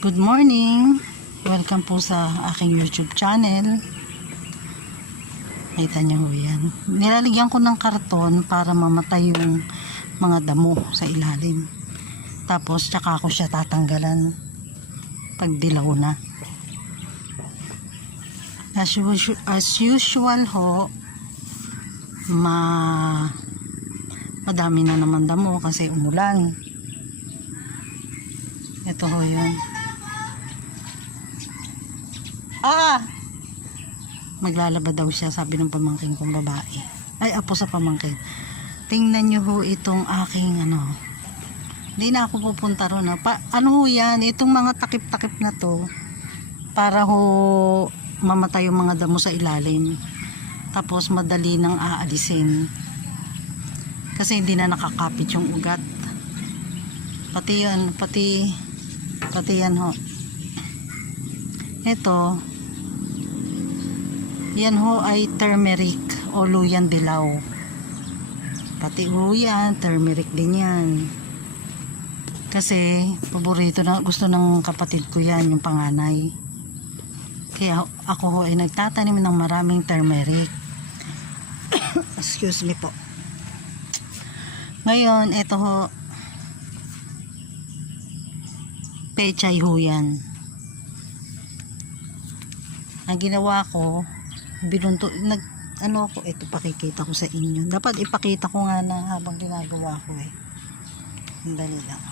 Good morning! Welcome po sa aking YouTube channel. Kita niyo ho yan. Nilalagyan ko ng karton para mamatay yung mga damo sa ilalim. Tapos tsaka ko siya tatanggalan pag dilaw na. As usual ho, madami na naman damo kasi umulan. Ito ho yun. Maglalaba daw siya, sabi ng pamangkin kong babae. Ay, apo sa pamangkin. Tingnan nyo ho itong aking hindi na ako pupunta ron. Ano ho yan? Itong mga takip-takip na to para ho mamatay yung mga damo sa ilalim. Tapos madali nang aalisin. Kasi hindi na nakakapit yung ugat. Pati yan ho. Ito, yan ho ay turmeric o luyan dilaw. Pati ho yan, turmeric din yan. Kasi paborito na, gusto ng kapatid ko yan, yung panganay. Kaya ako ho ay nagtatanim ng maraming turmeric. Excuse me po. Ngayon, ito ho, pechay ho yan. Ang ginawa ko, ito pakikita ko sa inyo. Dapat ipakita ko nga na habang ginagawa ko Dali lang.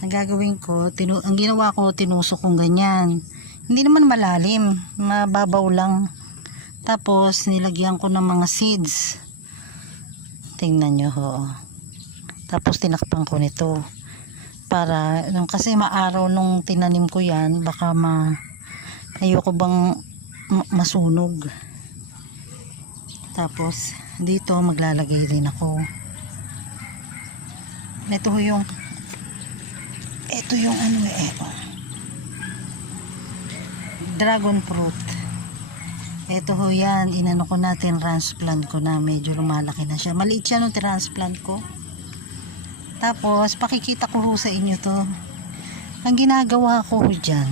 Ang gagawin ko, ang ginawa ko, tinusok kong ganyan. Hindi naman malalim, mababaw lang. Tapos, nilagyan ko ng mga seeds. Tingnan nyo ho. Tapos, tinakpan ko nito. Para, kasi maaraw nung tinanim ko yan, baka ayoko bang masunog. Tapos, dito maglalagay rin ako. Ito yung dragon fruit. Ito ho yan, inano ko natin, transplant ko na, medyo lumalaki na siya. Maliit siya nung transplant ko. Tapos, pakikita ko ho sa inyo to. Ang ginagawa ko ho dyan,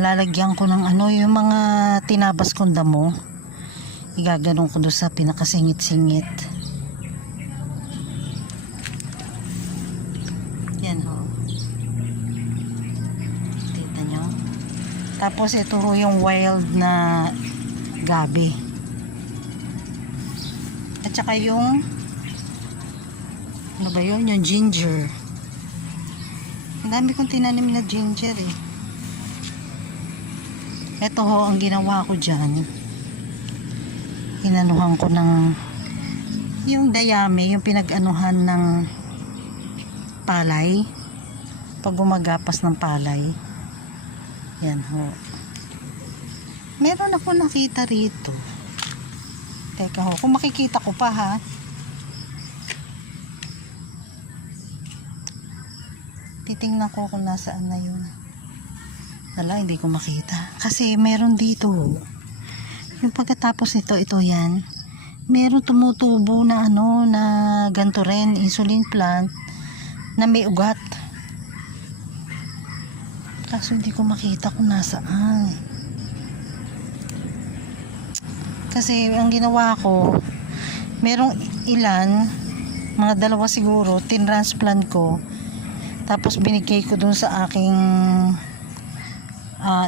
lalagyan ko ng yung mga tinabas kong damo. Igaganon ko doon sa pinakasingit-singit. Yan ho. Kita nyo. Tapos, ito ho yung wild na gabi. At saka yung yung ginger. Ang dami kong tinanim na ginger Ito ho, ang ginawa ko dyan, inanuhan ko ng yung dayami, yung pinag-anuhan ng palay pag gumagapas ng palay. Yan ho. Meron ako nakita rito. Teka ho, kung makikita ko pa ha. Titingnan ko kung nasaan na yun. Wala, hindi ko makita. Kasi meron dito. Yung pagkatapos nito, ito yan. Meron tumutubo na na ganito rin, insulin plant, na may ugat. Kaso hindi ko makita kung nasaan. Kasi ang ginawa ko, merong ilan, mga dalawa siguro, tinransplant ko. Tapos binigay ko dun sa aking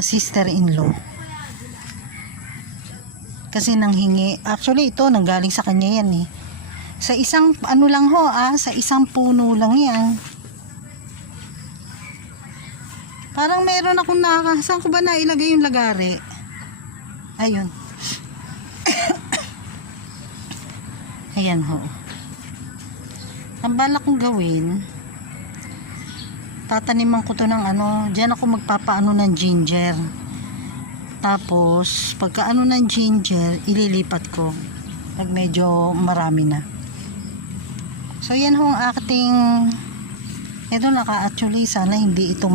sister-in-law. Kasi nanghingi. Actually ito nanggaling sa kanya yan Sa isang lang ho sa isang puno lang yan. Parang meron akong saan ko ba nailagay yung lagari? Ayun. Ayan ho. Ang balak kong gawin, tataniman ko to ng diyan ako magpapaano ng ginger. Tapos pagka ng ginger, ililipat ko pag medyo marami na. So yan ho ang ating ito actually sana hindi ito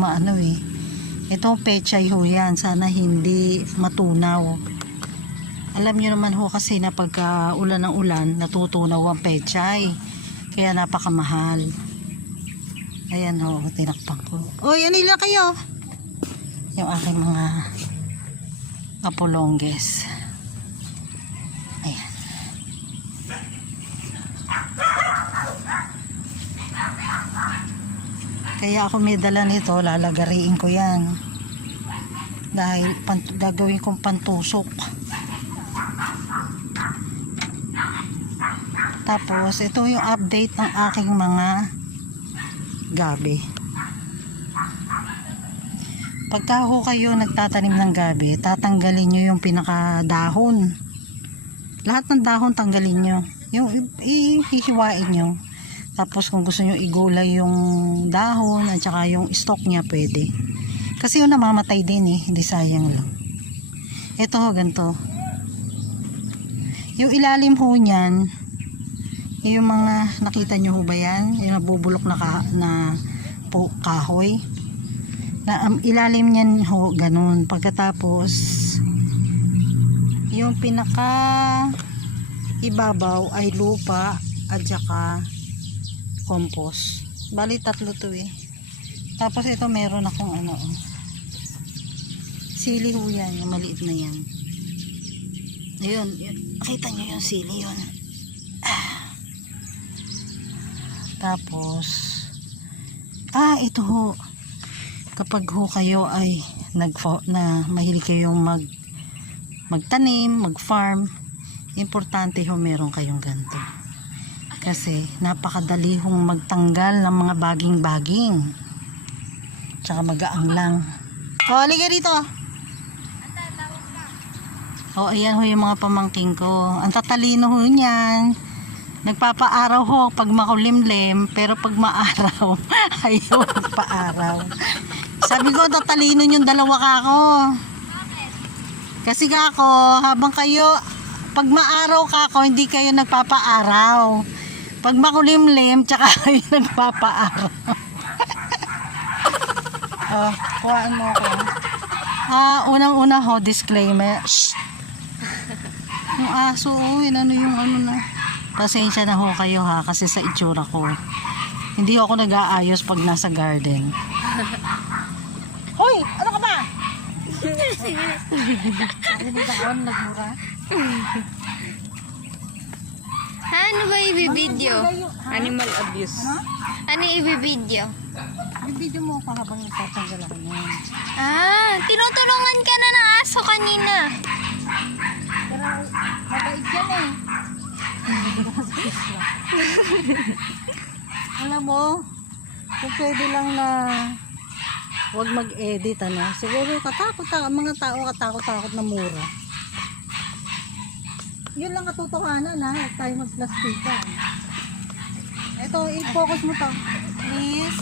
itong pechay ho yan, sana hindi matunaw. Alam nyo naman ho kasi na pagka ulan ng ulan, natutunaw ang pechay. Kaya napakamahal. Ayan ho, tinakpan ko. Uy, ano nila kayo? Yung aking mga apolongges. Ayan. Kaya ako may dala nito, lalagariin ko yan. Dahil gagawin kong pantusok. Tapos, ito yung update ng aking mga gabi. Pagka ho kayo nagtatanim ng gabi, tatanggalin nyo yung pinakadahon. Lahat ng dahon tanggalin nyo. Yung ihihiwain nyo. Tapos kung gusto nyo igulay yung dahon at saka yung stalk nya, pwede. Kasi yung namamatay din eh, hindi sayang lang. Ito ho, ganito. Yung ilalim ho nyan, yung mga nakita nyo ho ba yan? Yung nabubulok na, kahoy. Na, ilalim nyan ho, ganun. Pagkatapos, yung pinaka ibabaw ay lupa at saka compost. Bali tatlo to eh. Tapos ito meron akong ano, sili ho yan, yung maliit na yan. Ayun, nakita nyo yung sili yun. Tapos ito ho, kapag ho kayo ay mahilig kayong magtanim, mag-farm, importante ho meron kayong ganito. Kasi napakadali hong magtanggal ng mga baging-baging. Tsaka magaang lang. Halika dito. Ayan ho yung mga pamangking ko. Ang tatalino ho niyan. Nagpapaaraw ho pag makulimlim, pero pag maaraw, ayaw magpaaraw. Sabi ko, tatalino yung dalawa kako. Kasi kako, habang kayo, pag maaraw kako, hindi kayo nagpapaaraw. Pag makulimlim, tsaka kayo nagpapaaraw. Kuhaan mo ako. Unang-una ho, disclaimer. Shh! Yung aso, ano yung ano na. Pasensya na ho kayo ha, kasi sa itsura ko. Hindi ako nag-aayos pag nasa garden. Hoy! Ano ka ba? Narinig ako, nagmura. Ano ba i-video? Animal abuse. Ano i-video? I-video mo ako habang nagtatanggal ako nun. Tinutulungan ka na ng aso kanina. Pero mabait yan eh. Alam mo, kung pwede lang na huwag mag-edit, ano, siguro mga tao katakot na mura. Yun lang katotohanan ha, huwag tayo mag-plastikan. Ito, i-focus mo to. Please.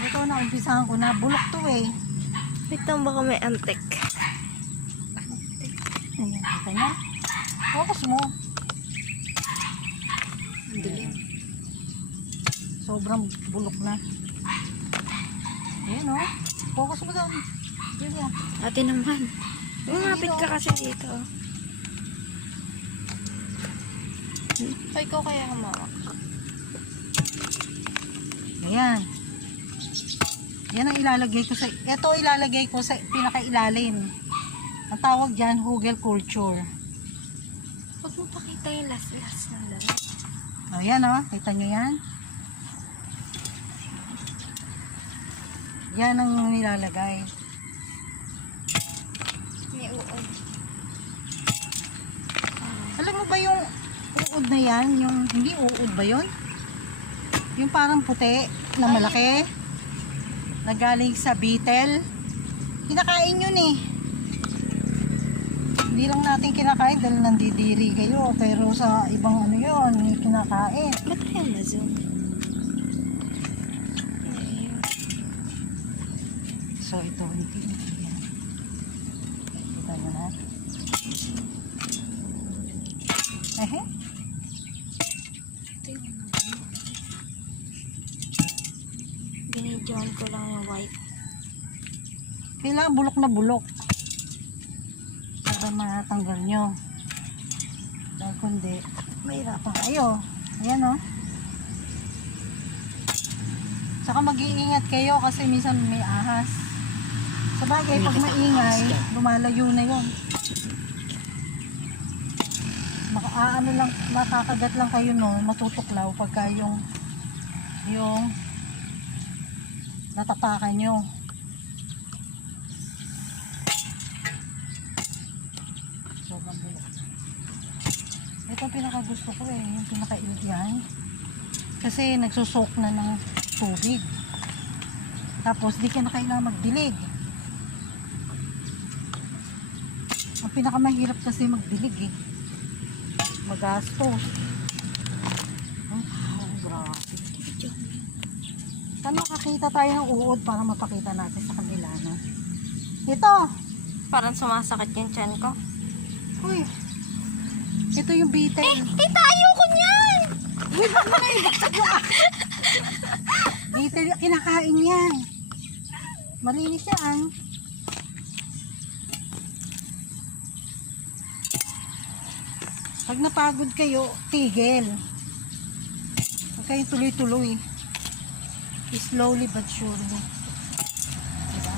Ito na, umpisahan ko na. Bulok to eh. Wait lang, baka may antek. Ayan, kita niya. Focus mo. Ang dilim. Sobrang bulok na. Ayan o. Focus mo doon. Yun yan. Ate naman. Lumapit ka kasi dito. Ay, ikaw kaya humawak. Ayan. Yan ang ilalagay ko sa, ito ilalagay ko sa pinakailalim. Ang tawag dyan, hugel culture. Huwag mo pakita yung last na lang. Ayan o, kita nyo yan. Yan ang nilalagay. May uod. Alam mo ba yung uod na yan? Yung, hindi uod ba yun? Yung parang puti na malaki. Nagaling sa beetle. Kinakain yun eh. Hindi lang natin kinakain dahil nandidiri kayo. Pero sa ibang ano yun, kinakain. Ba't kaya na-zoom? So ito, hindi yan. Kita nyo na. Ehe. Binidyoan ko lang yung white. Kailangan bulok na bulok. Para matanggal nyo. Dahil kundi, mahirapan kayo. Ayan o. Saka mag-iingat kayo kasi minsan may ahas. Sa bagay, pag maingay, lumalayo na yun. Ano lang, makakagat lang kayo no, matutuklaw pagka yung natapakan nyo. So, mabulo. Ito ang pinakagusto ko eh, yung pinaka-ilyan. Kasi nagsusok na ng tubig. Tapos di ka na kailangan magdilig. Ang pinakamahirap kasi magdilig eh. Magastos. Oh, grabe. Saan makakita tayo ng uod para mapakita natin sa kanila, no? Ito! Parang sumasakit yung tiyan ko. Uy! Ito yung beetle. Tita, ayoko niyan! Beetle, kinakain yan. Malinis yan. Pag napagod kayo, tigil. Huwag kayong tuloy-tuloy. Slowly but surely. Diba?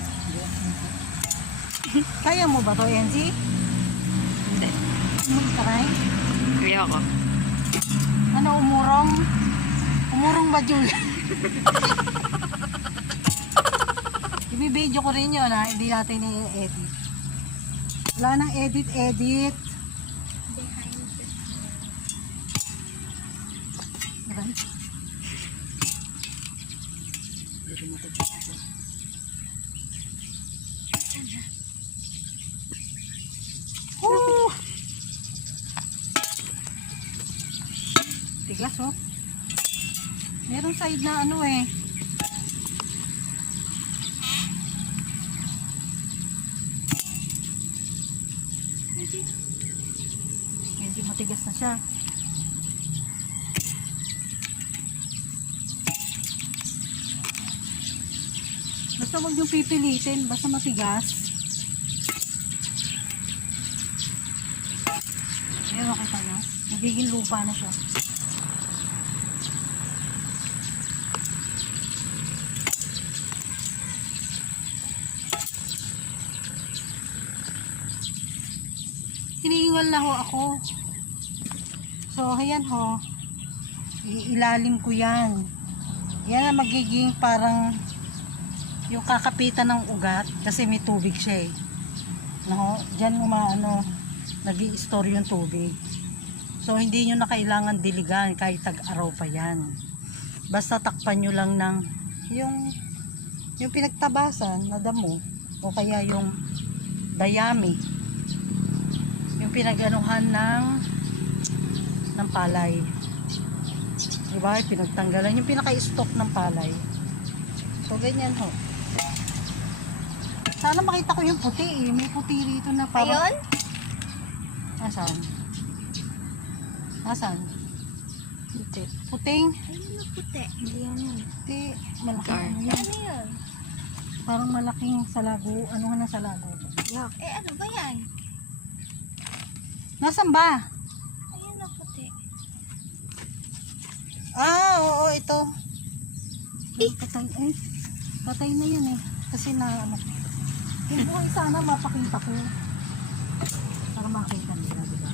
Kaya mo ba to, Enzi? Hindi. Try? Ayoko. Ano, umurong? Umurong ba, Jul? Ibibidyo ko rin yun, ha? Hindi natin i-edit. Wala nang edit. Woo! Tigas oh. Merong side na ano eh. Medyo matigas na siya. Basta huwag yung pipilitin, basta matigas. Ayan, makita nyo. Nagiging lupa na siya. Hinihingal na ho ako. So, ayan ho. Ilalim ko yan. Yan ang magiging parang yung kakapitan ng ugat kasi may tubig siya eh. No, diyan nag-i-store yung tubig. So hindi nyo na kailangan diligan kahit tag-araw pa yan. Basta takpan nyo lang ng yung pinagtabasan na damo o kaya yung dayami. Yung pinaganuhan ng palay. Diba? Pinagtanggalan yung pinaka-stock ng palay. So ganyan ho. Sana makita ko yung puti eh. May puti rito na parang... Ayun? Nasaan? Nasaan? Puti. Puting? Ayun na puti. Hindi yan yun. Puti. Malaking Car. ano yan. Ano yun? Parang malaking salago. Ano nga na salago? Yak. Ano ba yan? Nasaan ba? Ayun na puti. Ah, oo, ito. Patay. Ay, patay na yun eh. Kasi na ano. Yung buhay sana mapakita ko. Para makita nila, diba?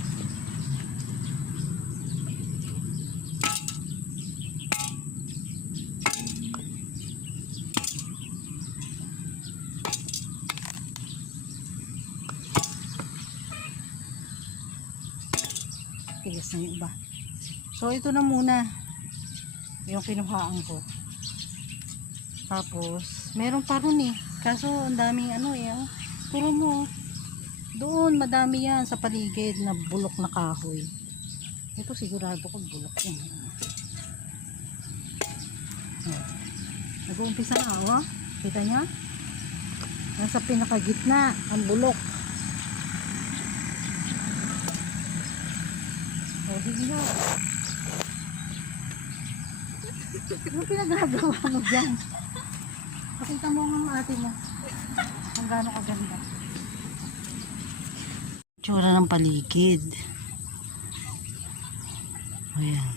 Tigas na yung iba. So ito na muna yung kinuhaan ko. Tapos meron pa rin eh. Kaso ang daming ano eh. Oh. Turo mo. Doon madami yan sa paligid na bulok na kahoy. Ito sigurado ko bulok yan. Oh. Nag-uumpisa na oh. Kita niya? Nasa pinakagitna ang bulok. Oh, sige na. Ano pinagagawa mo dyan? Pakita mo ang ate mo kung gaano kaganda. Tsura ng paligid. Ayan.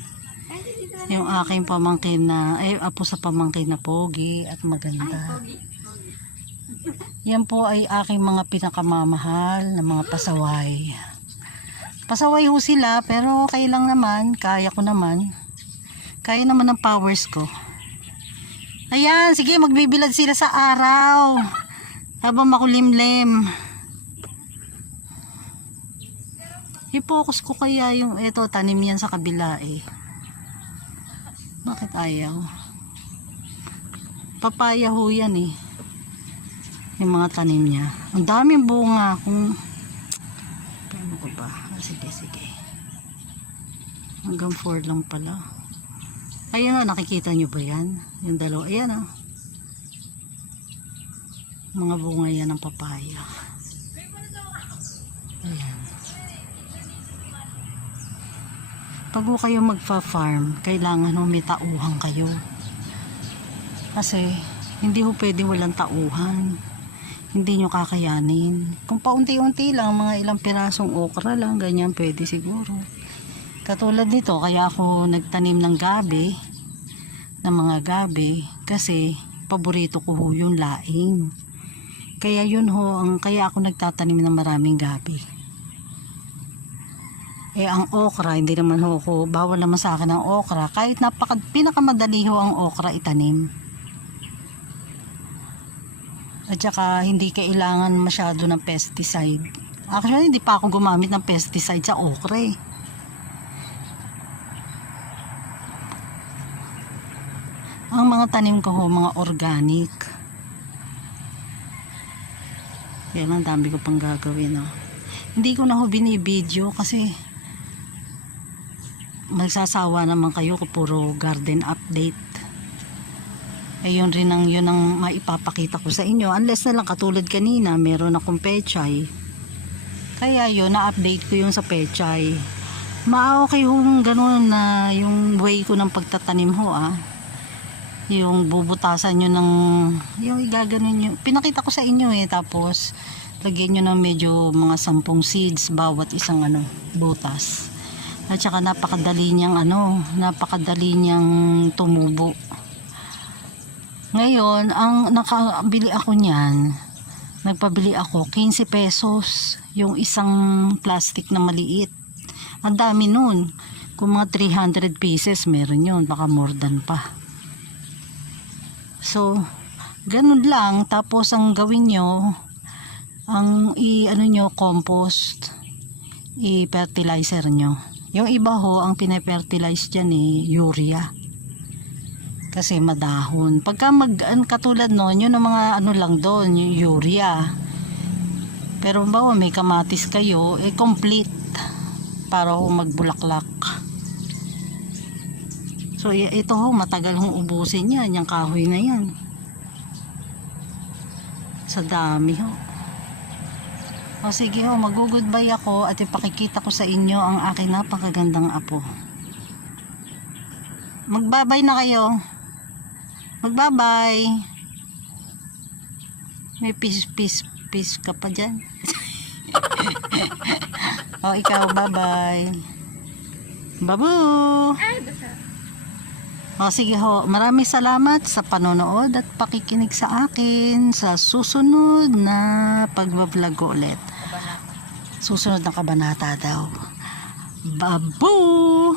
Yung aking pamangkin na, apo sa pamangkin na pogi at maganda. Yan po ay aking mga pinakamamahal na mga pasaway. Pasaway ho sila, pero okay lang naman, kaya ko naman. Kaya naman ng powers ko. Ayan, sige, magbibilad sila sa araw. Habang makulimlim. I-focus ko kaya yung, eto, tanim yan sa kabila eh. Bakit ayaw? Papaya ho yan eh. Yung mga tanim niya. Ang daming bunga. Kung paano ko ba? Sige. Hanggang 4 lang pala. Ayan o, nakikita nyo ba yan? Yung dalawa. Ayan o. Mga bunga yan ng papaya. Ayan. Pag ho kayo magfa-farm, kailangan ho may tauhan kayo. Kasi, hindi ho pwede walang tauhan. Hindi nyo kakayanin. Kung paunti-unti lang, mga ilang pirasong okra lang, ganyan pwede siguro. Katulad nito, kaya ako nagtanim ng gabi, ng mga gabi, kasi paborito ko ho yung laing. Kaya yun ho, kaya ako nagtatanim ng maraming gabi. Ang okra, hindi naman ho ako, bawal naman sa akin ang okra, kahit pinakamadali ho ang okra itanim. At saka hindi kailangan masyado ng pesticide. Actually, hindi pa ako gumamit ng pesticide sa okra eh. Ang mga tanim ko ho, mga organic. Yan, ang dami ko pang gagawin. Oh. Hindi ko na ho binibideo kasi magsasawa naman kayo kung puro garden update. Yun ang maipapakita ko sa inyo. Unless na lang katulad kanina, meron akong pechay. Kaya yun, na-update ko yung sa pechay. Okay yung ganun na yung way ko ng pagtatanim ho Yung bubutasan nyo ng, yung igaganon nyo. Pinakita ko sa inyo tapos lagyan nyo ng medyo mga 10 seeds bawat isang butas. At saka napakadali niyang tumubo. Ngayon, ang nakabili ako niyan, nagpabili ako 15 pesos yung isang plastic na maliit. Ang dami nun. Kung mga 300 pieces meron yun, baka more than pa. So, ganun lang. Tapos ang gawin nyo, compost, i-fertilizer nyo. Yung iba ho, ang pina-fertilize dyan urea. Kasi madahon. Pagka katulad nun, yun ang mga lang doon, yung urea. Pero bawa may kamatis kayo, complete para ho magbulaklak. So ito ho, matagal hong ubusin yan, yung kahoy na yan. Sa dami ho. O sige ho, mag-goodbye ako at ipakikita ko sa inyo ang aking napakagandang apo. Magbabay na kayo. Magbabay. May peace ka pa dyan. O ikaw, bye-bye. Babu! O sige ho, maraming salamat sa panonood at pakikinig sa akin sa susunod na pagbablog ko ulit. Susunod na kabanata daw. Babu!